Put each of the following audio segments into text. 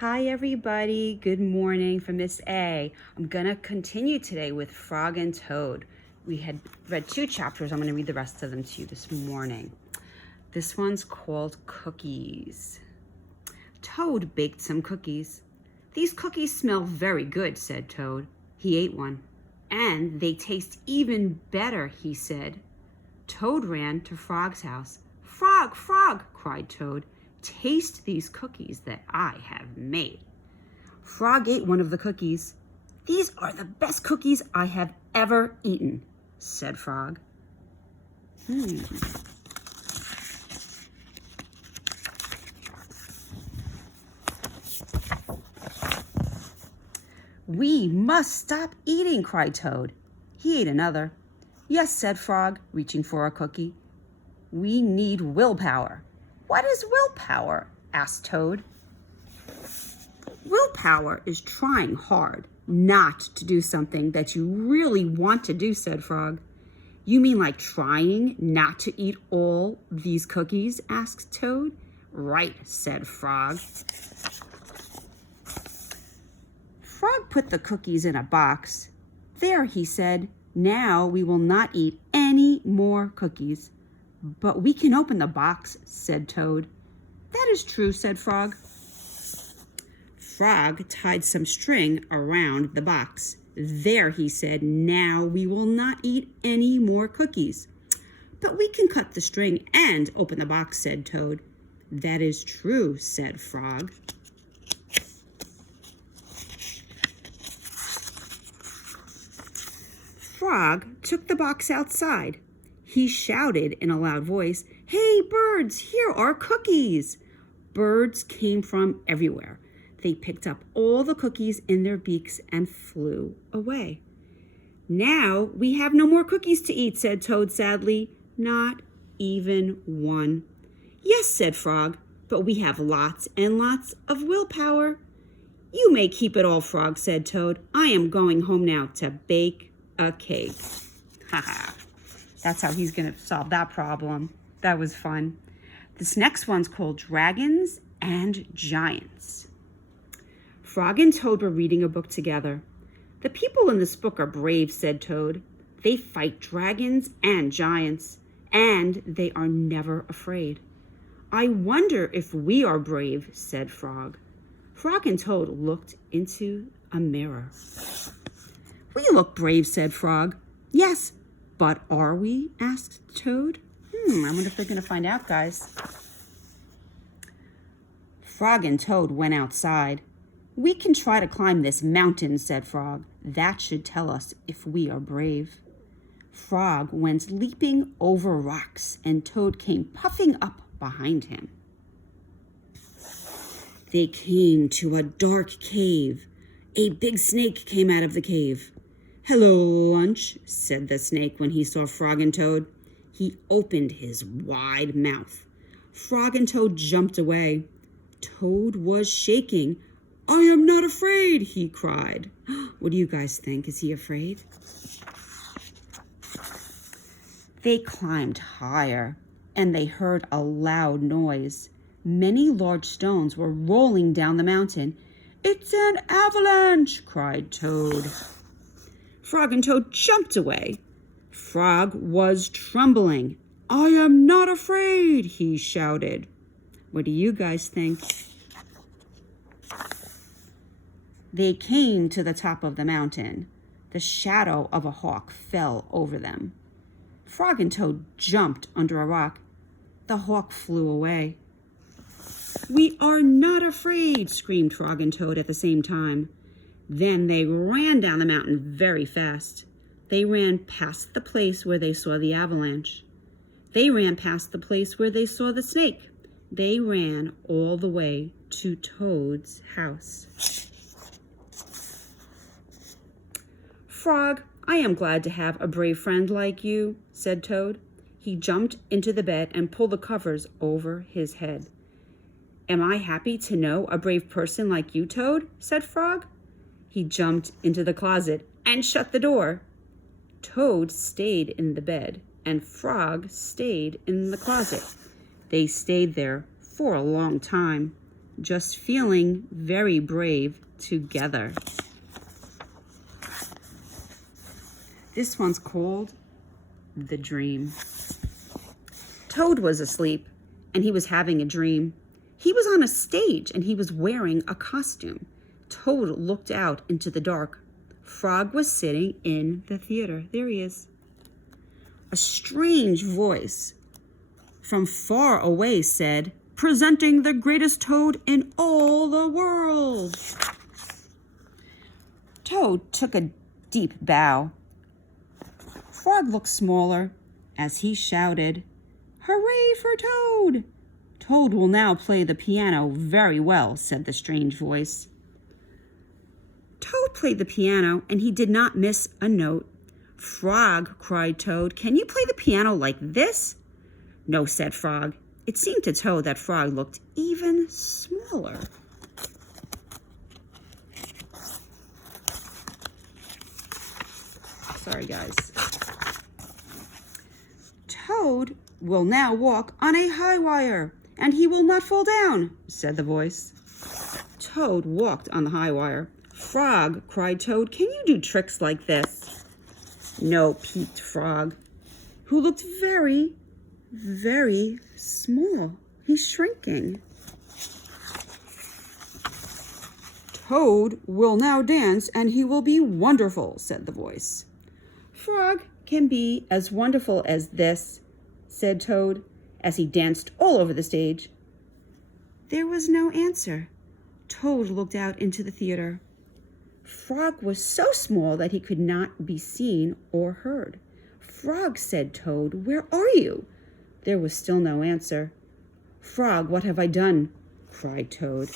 Hi everybody, good morning from Miss A. I'm gonna continue today with Frog and Toad. We had read 2 chapters, I'm gonna read the rest of them to you this morning. This one's called Cookies. Toad baked some cookies. These cookies smell very good, said Toad. He ate one. And they taste even better, he said. Toad ran to Frog's house. Frog, Frog, cried Toad. Taste these cookies that I have made. Frog ate one of the cookies. These are the best cookies I have ever eaten, said Frog. We must stop eating, cried Toad. He ate another. Yes, said Frog, reaching for a cookie. We need willpower. What is willpower? Asked Toad. Willpower is trying hard not to do something that you really want to do, said Frog. You mean like trying not to eat all these cookies? Asked Toad. Right, said Frog. Frog put the cookies in a box. There, he said, now we will not eat any more cookies. But we can open the box, said Toad. That is true, said Frog. Frog tied some string around the box. There, he said, now we will not eat any more cookies. But we can cut the string and open the box, said Toad. That is true, said Frog. Frog took the box outside. He shouted in a loud voice, Hey, birds, here are cookies. Birds came from everywhere. They picked up all the cookies in their beaks and flew away. Now we have no more cookies to eat, said Toad sadly. Not even one. Yes, said Frog, but we have lots and lots of willpower. You may keep it all, Frog, said Toad. I am going home now to bake a cake. Haha. That's how he's going to solve that problem. That was fun. This next one's called Dragons and Giants. Frog and Toad were reading a book together. The people in this book are brave, said Toad. They fight dragons and giants, and they are never afraid. I wonder if we are brave, said Frog. Frog and Toad looked into a mirror. We look brave, said Frog. Yes, but are we? Asked Toad. I wonder if they're going to find out, guys. Frog and Toad went outside. We can try to climb this mountain, said Frog. That should tell us if we are brave. Frog went leaping over rocks, and Toad came puffing up behind him. They came to a dark cave. A big snake came out of the cave. Hello, Lunch, said the snake when he saw Frog and Toad. He opened his wide mouth. Frog and Toad jumped away. Toad was shaking. I am not afraid, he cried. What do you guys think? Is he afraid? They climbed higher, and they heard a loud noise. Many large stones were rolling down the mountain. It's an avalanche, cried Toad. Frog and Toad jumped away. Frog was trembling. I am not afraid, he shouted. What do you guys think? They came to the top of the mountain. The shadow of a hawk fell over them. Frog and Toad jumped under a rock. The hawk flew away. We are not afraid, screamed Frog and Toad at the same time. Then they ran down the mountain very fast. They ran past the place where they saw the avalanche. They ran past the place where they saw the snake. They ran all the way to Toad's house. Frog, I am glad to have a brave friend like you, said Toad. He jumped into the bed and pulled the covers over his head. Am I happy to know a brave person like you, Toad? Said Frog. He jumped into the closet and shut the door. Toad stayed in the bed, and Frog stayed in the closet. They stayed there for a long time. just feeling very brave together. This one's called The Dream. Toad was asleep, and he was having a dream. He was on a stage, and he was wearing a costume. Toad looked out into the dark. Frog was sitting in the theater. There he is. A strange voice from far away said, "Presenting the greatest toad in all the world." Toad took a deep bow. Frog looked smaller as he shouted, "Hooray for Toad! Toad will now play the piano very well," said the strange voice. Toad played the piano, and he did not miss a note. "Frog," cried Toad, "can you play the piano like this?" "No," said Frog. It seemed to Toad that Frog looked even smaller. Sorry, guys. "Toad will now walk on a high wire, and he will not fall down," said the voice. Toad walked on the high wire. "Frog," cried Toad, "can you do tricks like this?" "No," peeped Frog, who looked very, very small. He's shrinking. "Toad will now dance, and he will be wonderful," said the voice. "Frog can be as wonderful as this," said Toad, as he danced all over the stage. There was no answer. Toad looked out into the theater. Frog was so small that he could not be seen or heard. "Frog," said Toad, "where are you?" There was still no answer. "Frog, what have I done?" cried Toad.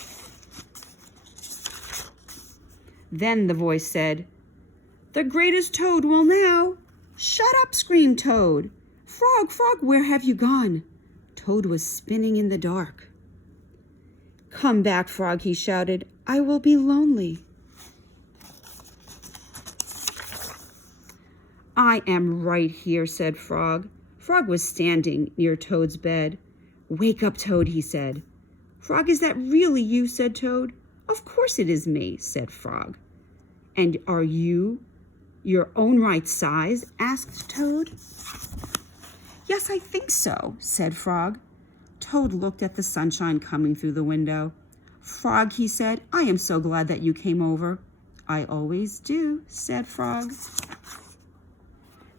Then the voice said, "The greatest Toad will now—" "Shut up!" screamed Toad. "Frog, Frog, where have you gone?" Toad was spinning in the dark. "Come back, Frog," he shouted. "I will be lonely." "I am right here," said Frog. Frog was standing near Toad's bed. "Wake up, Toad," he said. "Frog, is that really you?" said Toad. "Of course it is me," said Frog. "And are you your own right size?" asked Toad. "Yes, I think so," said Frog. Toad looked at the sunshine coming through the window. "Frog," he said, "I am so glad that you came over." "I always do," said Frog.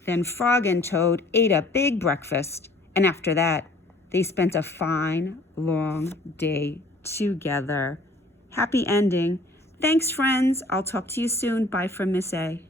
Then Frog and Toad ate a big breakfast, and after that, they spent a fine, long day together. Happy ending. Thanks, friends. I'll talk to you soon. Bye from Miss A.